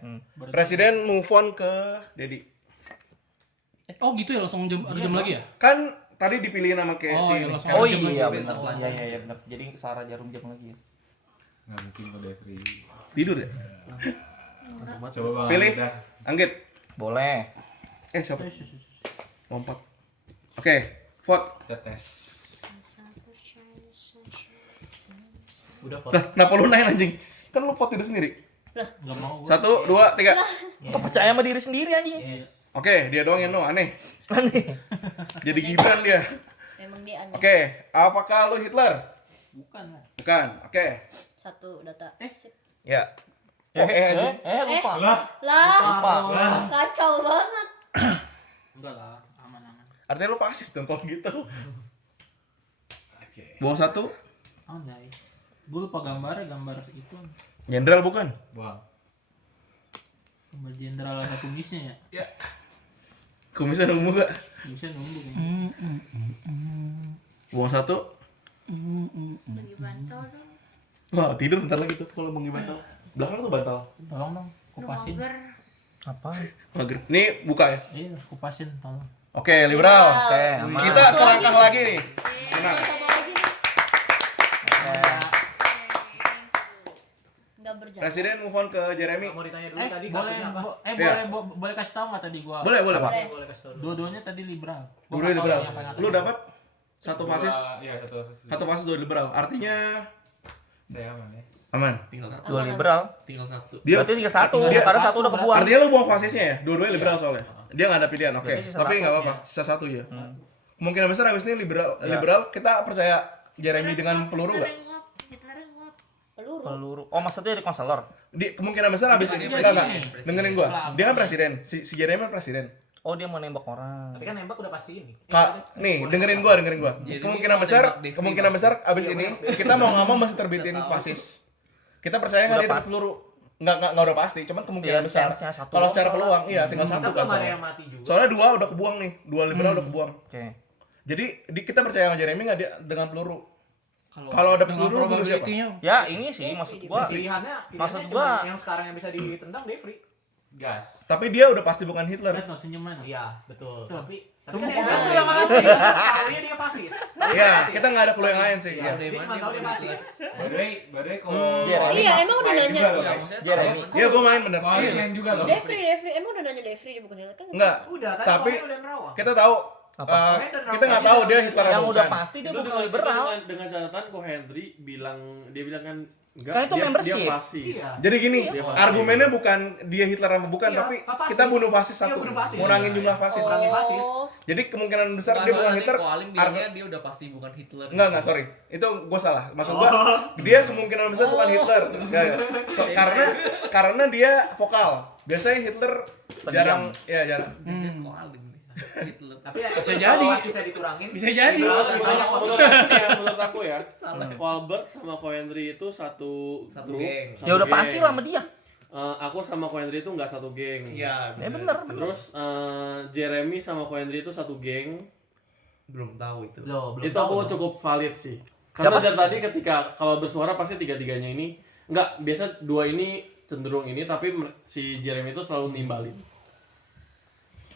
Presiden move on ke Dedi. Oh gitu ya langsung ada jam lagi ya? Kan tadi dipilihin sama kayak Oh, si iya, ini. langsung. Oh Jam iya lagi. benar. Iya benar. Jadi Sarah Jarum Jam lagi ya. Enggak mungkin kok Devri. Tidur ya? Coba Bang. Pilih. Udah. Anggit. Boleh. Siapa? Lompat. Oke, vote. Tetes. Udah kok. Lah, kenapa lu naik anjing? Kan lu vote diri sendiri. Gak mau. 1, 2, 3. Kok percaya sama diri sendiri anjing? Oke, dia doang yang no, aneh. Aneh. Jadi Gibran dia. Memang dia aneh. Oke, apakah lu Hitler? Bukan lah. Bukan. Oke. Satu data. Sip. Ya. Oh, anjing. Lupa. Lah, Lupa. kacau banget. Enggak lah. Aman-aman. Artinya lu fasis dong kalau gitu. Oke. Bawa 1. Oh nice. Gue lupa gambar itu. Jenderal bukan? Buang. Gambar jenderal ada kumisnya ya. Kumisnya nunggu gak? Kumisnya nunggu kayaknya. Bawa 1. Bagi bantal dong. Wah, tidur bentar lagi tuh kalau mau bantal. Belakang tuh bantal. Tolong dong. Kupasin. Mager. Apa? Mager. Nih buka ya. Iya, kupasin tolong. Oke, liberal. Oke, aman. Kita selangkah lagi nih. Menang. Satu lagi nih. Nggak berjalan. Presiden move on ke Jeremy. Mau ditanya dulu tadi Boleh kartunya apa? Iya. boleh kasih tahu nggak tadi gua? Boleh, boleh, Pak. Boleh kasih tau dulu. Dua-duanya tadi liberal. Gua Dua nggak tahu liberal. yang apa-apa. Lu dapat satu fasis, Iya, satu fasis. satu fasis 2 liberal. Artinya Saya aman ya. aman. Dua liberal. Tinggal 1. Dia Berarti 3-1. Dia- Karena satu udah kebuang. artinya lu buang fasisnya ya? Dua-duanya liberal soalnya. Dia nggak ada pilihan. Oke. Berarti sisa Tapi satu, nggak apa-apa. Sisa 1 ya. Kemungkinan besar abis ini liberal kita percaya Jeremy dengan peluru nggak? Hitler nguap. Peluru. Peluru. Oh, maksudnya di konselor. Kemungkinan besar abis ini enggak. Dengerin gua. Dia kan presiden. Si Jeremy kan presiden. Oh, dia mau nembak orang. Tapi kan nembak udah pasti ini. Nih, dengerin gua. Kemungkinan besar abis ini kita mau nggak mau mesti terbitin fasis. Kita percaya nggak Udah dia dapat pasti. peluru? Nggak udah pasti, cuman kemungkinan Iya, besar. chance-nya satu Kalau doang secara soalnya. peluang, iya tinggal satu Kita kan belum ada soalnya. yang mati juga. Soalnya 2 udah kebuang nih, 2 liberal udah kebuang. Oke. Jadi kita percaya sama Jeremy nggak dia dengan peluru? Kalau ada Dengan peluru bunuh siapa? probability-nya. Ya, ini sih maksud gua. Pilihannya Maksud cuma gua- yang sekarang yang bisa ditendang Devri. Gas. Tapi dia udah pasti bukan Hitler. Lihat no senyuman. Iya, betul. Tuh. Tapi Tunggu, kan yang fokus fasis. dulu sama aku. Tahunya dia fasis. Iya, kita nggak ada clue yang lain sih. Iya, Iya. dia cuma tahu dia fasis. By the way kalau Jeremy. Iya, emang udah main nanya. juga loh, guys. Jeremy. Iya, gue main bener. Main juga loh. Devri, emang udah nanya Devri dia bukan Hitler kan? Enggak. Udah, Tapi Cohen udah nerawang. kita tahu Apa? kita nggak tahu dia Hitler Yang atau udah bukan. pasti dia Itu bukan liberal. dengan catatan Ko Henry bilang kan enggak, Kan itu membership. dia fasis. Iya. Jadi gini, Iya. argumennya bukan dia Hitler apa bukan, Iya, tapi fasis. kita bunuh fasis Iya, satu, bunuh fasis. ngurangin jumlah fasis. Kurangi fasis. Oh, Jadi kemungkinan besar dia bukan Hitler. dia udah pasti bukan Hitler. Enggak, sorry. Itu gue salah. Maksud gue, dia kemungkinan besar bukan Hitler. Enggak. Karena dia vokal. Biasanya Hitler jarang jarang. Hitler. Tapi ya, Bisa itu jadi. kalau fasisnya dikurangin. Bisa jadi. liberal kan banyak kok. Menurut aku ya, Colbert sama Ko Henry itu satu grup, geng. satu Ya udah geng. pasti lah sama dia. Aku sama Ko Henry itu nggak satu geng. Iya, Ya bener. Terus Jeremy sama Ko Henry itu satu geng. belum tahu itu. Belum Itu tahu aku dong. cukup valid sih. Karena Siapa? dari tadi ketika kalau bersuara pasti tiga-tiganya ini nggak, biasa dua ini cenderung ini, tapi si Jeremy itu selalu nimbalin.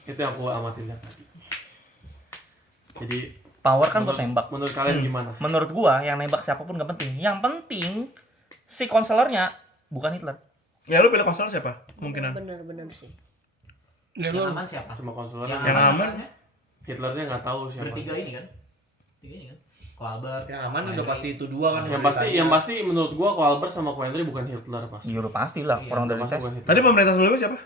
Itu yang aku amatin dari tadi. Jadi Power kan buat nembak. menurut kalian gimana? Menurut gua yang nembak siapapun gak penting. Yang penting si konselornya bukan Hitler. Ya lu pilih konselor siapa? Kemungkinan. bener sih. Yang aman siapa? Sama konselornya. Yang aman? misalnya? Hitlernya nggak tahu siapa. Bertiga ini kan? Tiga ini kan? Colbert. Yang aman udah pasti itu dua kan. Yang pasti menurut gua Ko Albert sama Ko Henry bukan Hitler pas. Ya udah pasti lah orang dari Pasti tes. bukan Hitler. Tadi pemerintah sebelumnya siapa?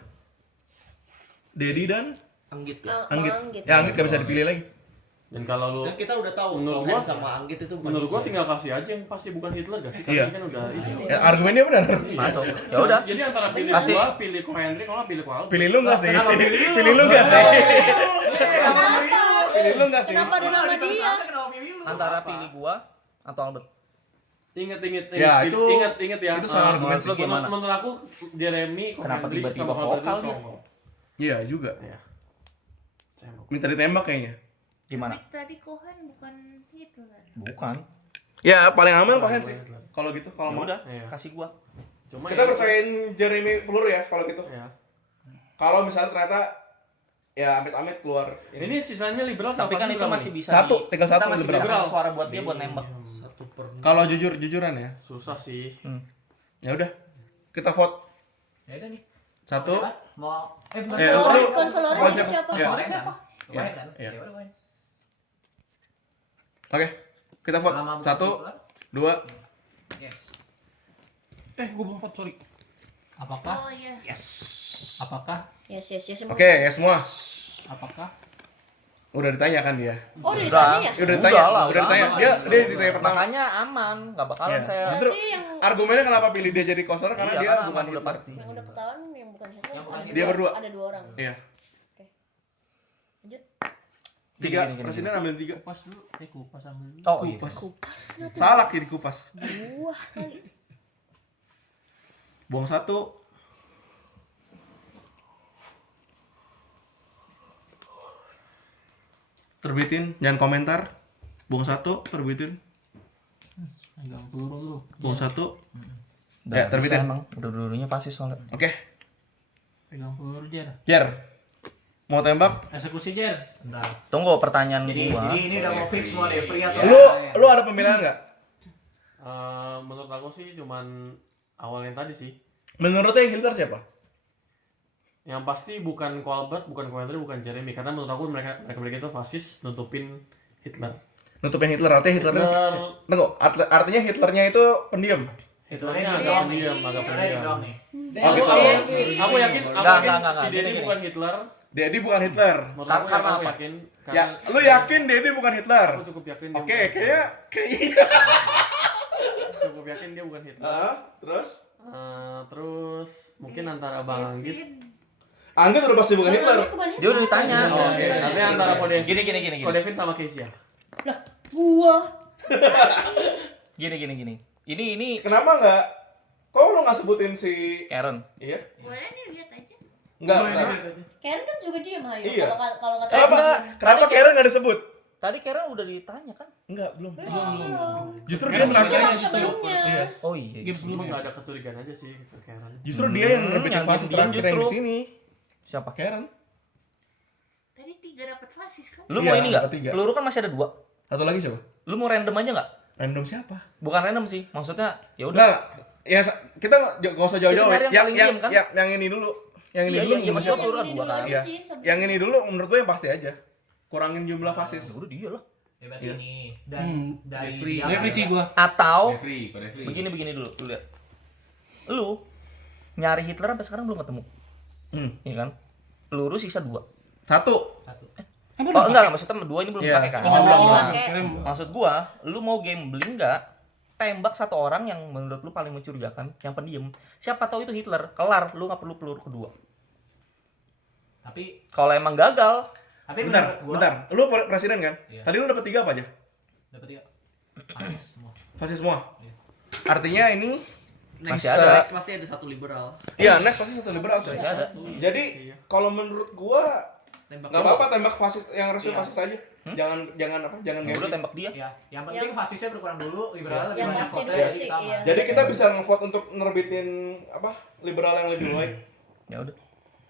Dedi dan Anggit ya. Anggit. Anggit. Ya Anggit gak bisa dipilih lagi. Dan kalau lu Dan kita udah tahu Menurut Cohen gua- sama Anggit itu bukan menurut gua Hitler. tinggal kasih aja yang pasti bukan Hitler gak sih? Iya. Karena kan udah ini. Ya argumennya benar. Masuk. Ya udah. Jadi antara pilih Kasih. gua, pilih Ko Henry, kalau nggak pilih Ko Albert. Pilih lu enggak sih? Kenapa pilih lu? Pilih lu enggak sih? Kenapa? Pilih lu enggak sih? Kenapa ada nama dia? Kenapa pilih lu? Antara pilih gua atau Albert. Ingat Ya, itu- ya. itu salah argumen sih. Lu gimana? Menurut aku Jeremy, Ko Kenapa Henry tiba-tiba sama Ko Albert vokal itu dia? songong. Iya juga. Iya. Saya mau. Minta ditembak kayaknya. Gimana? Tapi tadi Cohen bukan Hitler. Bukan. Ya paling aman Cohen sih. Kalau gitu, kalau Ya mau. udah, Iya. kasih gua. Cuma Kita ya- percayain Jeremy peluru ya kalau gitu. Ya. Kalau misalnya ternyata ya amit-amit keluar Ini sisanya liberal Tapi sama kan fasis itu berapa masih nih? bisa Satu, di- tinggal kita satu masih liberal. bisa kasih suara buat dia buat nembak. 1/2. Kalau jujur-jujuran ya. Susah sih. Ya udah. Kita vote. Ya udah nih. Satu. Mau lu- Konselornya Cohen siapa? Ya. Cohen siapa? Ya, Cohen kan? iya. Ya udah Cohen. Oke. Kita vote. Selama bukan Satu, Hitler. dua. Yes. Gue belum vote, sorry. Apakah? Oh iya. Apakah? Yes. Oke, ya semua. Apakah? Udah ditanya kan dia. Oh, udah ditanya ya? Ya, udah ditanya. Udah lah, Udah ditanya. udah Dia ditanya pertama. Makanya aman, nggak bakalan Iya. saya. Justru Berarti yang argumennya kenapa pilih dia jadi konselor karena Iya, dia karena bukan aman udah Hitler. pasti. yang udah ketahuan yang bukan Hitler. Yang bukan ada Dia berdua. Ada 2 orang. Iya. Lanjut. Tiga. Gini. Presiden ambil 3. Kupas dulu. Kupas ambil dulu. Oh iya. Kupas. Salah kiri kupas. Buah kali. Buang satu. Terbitin, jangan komentar. Buang satu, terbitin. Pegang peluru dulu. Buang satu. Udah Ya, bisa terbitin. emang. Udah dulunya pasti soalnya. Oke. Pegang peluru Jer. Jer. Mau tembak? Eksekusi Jer. Bentar. Tunggu pertanyaan Jadi gua. ini udah mau fix semua Devri atau Lu ada pemilihan nggak? Menurut aku sih cuman awal yang tadi sih. Menurutnya Hitler siapa? Yang pasti bukan Ko Albert, bukan Ko Henry, bukan Jeremy. Karena menurut aku mereka itu fasis nutupin Hitler. Nutupin Hitler, artinya Hitlernya. Tunggu, artinya Hitlernya itu pendiam. Hitlernya Hitlernya agak di pendiam, agak Hitlernya pendiam. di doang nih. Aku yakin Enggak, si gini, Deddy gini. bukan Hitler. Dedi bukan Hitler. Menurut Karena aku apa? yakin. Ya, lu yakin Dedi bukan Hitler? Aku cukup yakin. Oke, dia kayaknya cukup yakin dia bukan Hitler. terus Terus mungkin antara Bang Anggit. Anggit udah pasti bukan Hitler. Bukan Dia udah ditanya. Oh, oke. Tapi antara Ko Devin. Gini. Ko Devin sama Keisha. Buah. Gini. Ini Kenapa nggak Kok lu nggak sebutin si Karen. iya? Boleh nih lihat aja. Enggak. Karen kan juga diem ayo. Iya. Kalau kata Kenapa Karen nggak disebut? Tadi Karen udah ditanya kan? Enggak, belum. belum. Justru dia terakhir. Sebelumnya. Iya. Oh iya. Game Sebelumnya sebelumnya. nggak ada kecurigaan aja sih ke Karen. Justru dia yang ngebikin yang fasis diam-diam terakhir yang di justru. sini. Siapa? Karen. Tadi 3 dapat fasis kan? Lu Iya, mau ini enggak? ketiga. Peluru kan masih ada 2. Satu lagi siapa? Lu mau random aja enggak? Random siapa? Bukan random sih. Maksudnya ya udah. Nah, ya kita nggak usah jauh-jauh. Kita nyari yang paling diem, kan? Yang ini dulu. Yang ini Iya, dulu. iya, menurut maksudnya gua. peluru Yang ini 2 dulu kan. aja Iya. sih, sebelum- Yang ini dulu menurut gue yang pasti aja. Kurangin jumlah fasis. Ya udah dia lah. Ya berarti Iya. ini dan dari Referee. dia Revisi kan- gua. Atau Referee, kok referee. begini dulu, lu lihat. Lu nyari Hitler sampai sekarang belum ketemu. Iya kan? Peluru sisa 2. Satu. Oh enggak, maksudnya 2 ini belum Iya. dipakai kan? Oh, belum Oh, dipakai. keren. Maksud gua, lu mau gambling enggak? Tembak satu orang yang menurut lu paling mencurigakan, yang pendiam. Siapa tahu itu Hitler. Kelar, lu nggak perlu peluru kedua. tapi Kalau emang gagal, Bentar, menurut gua bentar. Lu presiden kan? Iya. Tadi lu dapet 3 apa aja? dapat 3 fasis semua. Fasis semua. Iya. Artinya ini Masih bisa- ada. Next pasti ada satu liberal. Iya, next pasti satu liberal coy. masih ada. Jadi kalau menurut gua Tembak. nggak apa-apa tembak fasis yang resmi Iya. fasis aja. Jangan apa? Jangan Ya udah gambling. tembak dia. Ya, yang penting Yang- fasisnya berkurang dulu, liberal lebih Yang banyak pasti vote dulu dari sih, kita. iya. Jadi kita bisa ngevote untuk nerbitin apa? Liberal yang lebih baik. Ya udah.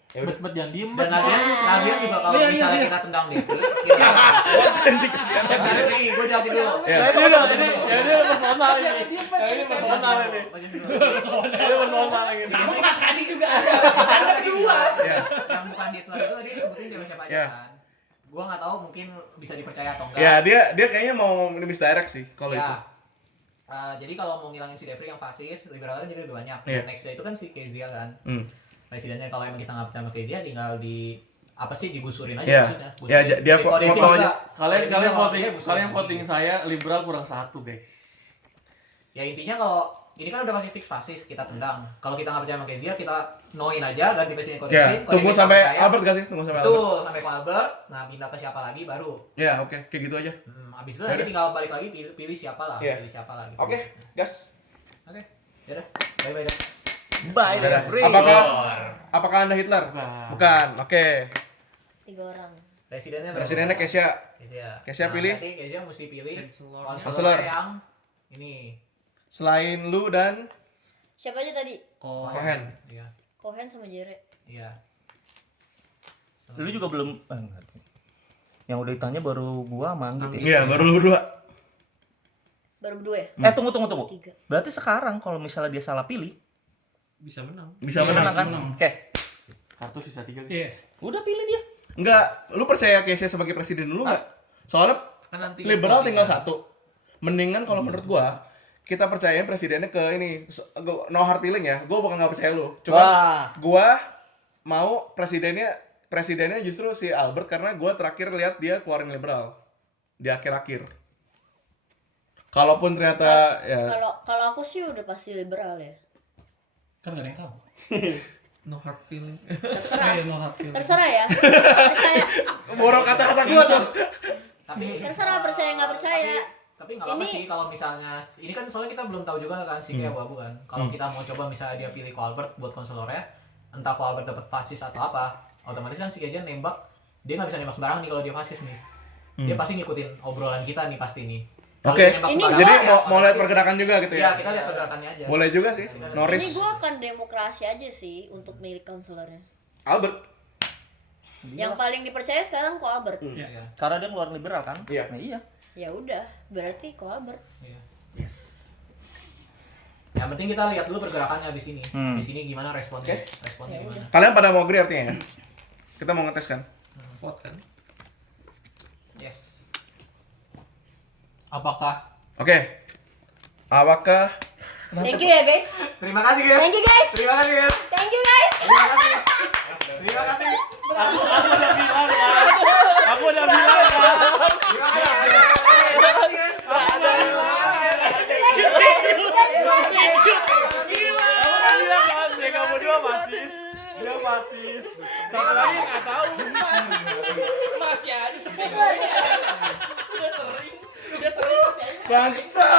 Ya udah. Bet jangan diem. Dan Nadian juga kalau Iya, iya, misalnya iya. kita tendang Devi, kita Devi, gue jelasin dulu. Ya. Ya udah, ini personal ini. Ini personal ini. Ini personal ini. Kamu kan tadi juga ada kedua. Ya. Yang bukan Hitler itu tadi disebutin siapa-siapa aja Ya. kan. Gua nggak tahu mungkin bisa dipercaya atau enggak. Ya, dia kayaknya mau misdirect sih kalau itu. Ya. Jadi kalau mau ngilangin si Devri yang fasis, liberal kan jadi lebih banyak. Iya. Nextnya itu kan si Kezia kan. Hmm. Presidennya kalau emang kita nggak percaya sama Kezia, tinggal di apa sih digusurin aja Iya. maksudnya. Ya, dia Kalau Devi foto juga, aja. Kalian Devi kalau voting, dia gusurin kalian lagi. voting saya liberal kurang 1, guys. Ya intinya kalau ini kan udah pasti fix fasis, kita tendang. Kalau kita nggak percaya sama Kezia, kita noin aja ganti presiden Ko Ya, Devin. Ko tunggu Devin sampai nggak percaya, Albert gak sih? Tunggu sampai Albert. Betul, sampai ke Albert. Nah, pindah ke siapa lagi baru. Ya, oke, kayak gitu aja. Abis itu nanti tinggal balik lagi pilih siapa lah, Iya. pilih siapa lagi. Oke, gas. Oke. Yaudah. Bye dah. Bye Dadah. Devri. Apakah Anda Hitler? Bukan. Oke. 3 orang. Presidennya berapa? Presidennya Kesha. Kesha Nah, pilih. Nanti Kesha mesti pilih Chancellor. konselor yang ini. Selain lu dan Siapa aja tadi? Cohen. Iya. Cohen sama Jere. Iya. Lu juga belum enggak. Yang udah ditanya baru gua sama Anggit ya. Iya, baru lu berdua. Baru berdua ya? Tunggu. 3. Berarti sekarang kalau misalnya dia salah pilih, Bisa menang. Bisa bisa menang. menang kan? Oke. Kartu sisa 3, guys. Iya. Udah pilih dia. Enggak, lu percaya Kesha sebagai presiden dulu enggak? Soalnya Kan nanti liberal voting tinggal kan. 1. Mendingan kalau menurut gua kita percayain presidennya ke ini. No hard feeling ya. Gua bukan nggak percaya lu. Cuma gua mau presidennya justru si Albert karena gua terakhir lihat dia keluarin liberal di akhir-akhir. Kalaupun ternyata ya Kalau aku sih udah pasti liberal ya. Kan gak ada yang tahu. No hard feeling. Terserah. No hard feeling. Terserah ya. Percaya. borok kata-kata gua tuh. Tapi Terserah percaya nggak percaya. Tapi nggak apa-apa Ini- sih kalau misalnya ini kan soalnya kita belum tahu juga kan si kayak abu kan. Kalau kita mau coba misalnya dia pilih Ko Albert buat konselornya, entah Ko Albert dapat fasis atau apa, otomatis kan si Kejan nembak dia nggak bisa nembak sembarangan nih kalau dia fasis nih. Dia pasti ngikutin obrolan kita nih pasti nih. Kalau Oke. dia nembak Ini sembarangan, Jadi ya mau lihat otomatis- pergerakan juga gitu Iya, ya. kita lihat pergerakannya aja. Boleh juga sih. Ini Norris gue akan demokrasi aja sih untuk milih konselornya. Albert. Yang paling dipercaya sekarang Ko Albert. Iya. Karena dia ngeluarin liberal kan? Iya. Nah, iya. Ya udah, berarti Ko Albert. Iya. Yes. Yang penting kita lihat dulu pergerakannya di sini. Hmm. Di sini gimana responnya? Oke. Responnya Ya gimana? Kalian pada mau agree artinya ya? Kita mau ngetes kan? Vote kan. Yes. Apakah Oke. Apakah Thank you ya guys. Terima kasih guys. Thank you guys. Terima kasih guys. Thank you guys. Terima kasih. Terima kasih. Aku udah bilang kan. Aku udah bilang kan. Terima kasih. Dia kamu dua masis. Dia masis. Satu lagi nggak tahu. Masih aja. Udah sering masih aja. bangsa?